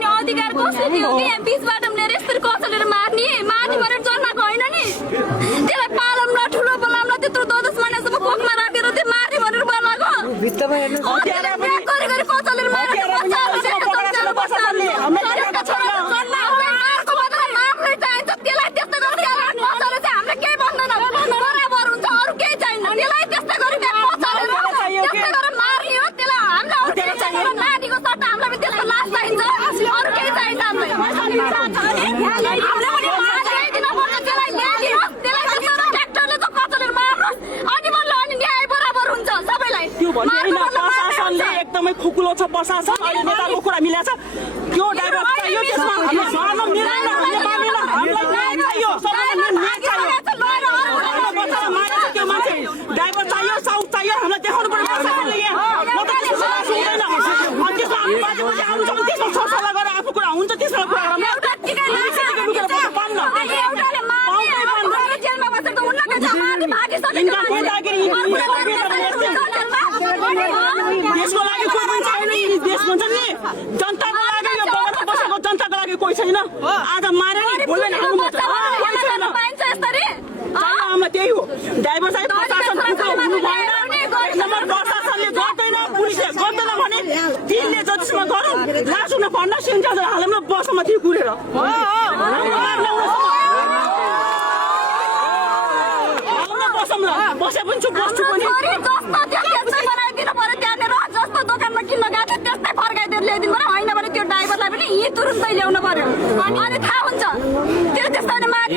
मार्ने अधिकार कसले दियो कि बीचबाट उनीहरू यसरी कसलेर मार्ने भनेर जन्माएको होइन नि त्यसलाई पालम न ठुलो बोलाउन त्यत्रो दोदस मानेसम्म कोखमा राखेर त्यो मार्ने भनेर बोलाएको गरी कसलेर एकदमै खुकुलो छ प्रशासन अहिले नेताको कुरा मिलेको छ त्यो ड्राइभर चाहियो त्यसमा हामीले सर्न मिल्दैन हामीले मानेन हामीलाई न्याय चाहियो सबैलाई न्याय चाहियो बच्चालाई मारेको त्यो मान्छे ड्राइभर चाहियो साउथ चाहियो हामीलाई देखाउनु पर्यो प्रशासनले यहाँ म त त्यसमा सुन्दैन अनि त्यसमा हामी बाजेपछि आउनु छ त्यसमा सरसल्लाह गरेर आफ्नो कुरा हुन्छ त्यसमा कुरा गरौँ देशको लागि कोही पनि छैन यिनी देश भन्छ नि जनताको लागि यो बगरमा बसेको जनताको लागि कोही छैन आज मारे नि बोल्दैन हामीलाई त्यही हो ड्राइभर साहब प्रशासन हुनु भएन नम्बर प्रशासनले गर्दैन पुलिसले गर्दैन भने तिनले जतिसम्म गरौँ लास्ट हुन भन्न सिन्छ हालैमा बसमा थियो कुरेर बसे पनि छु बस्छु पनि जस्तो दोकानमा किन्न गएको थियो त्यस्तै फर्काइदिएर ल्याइदिनु पर्यो होइन भने त्यो ड्राइभरलाई पनि यहीँ तुरुन्तै ल्याउनु पर्यो अनि थाहा हुन्छ त्यो त्यस्तो माथि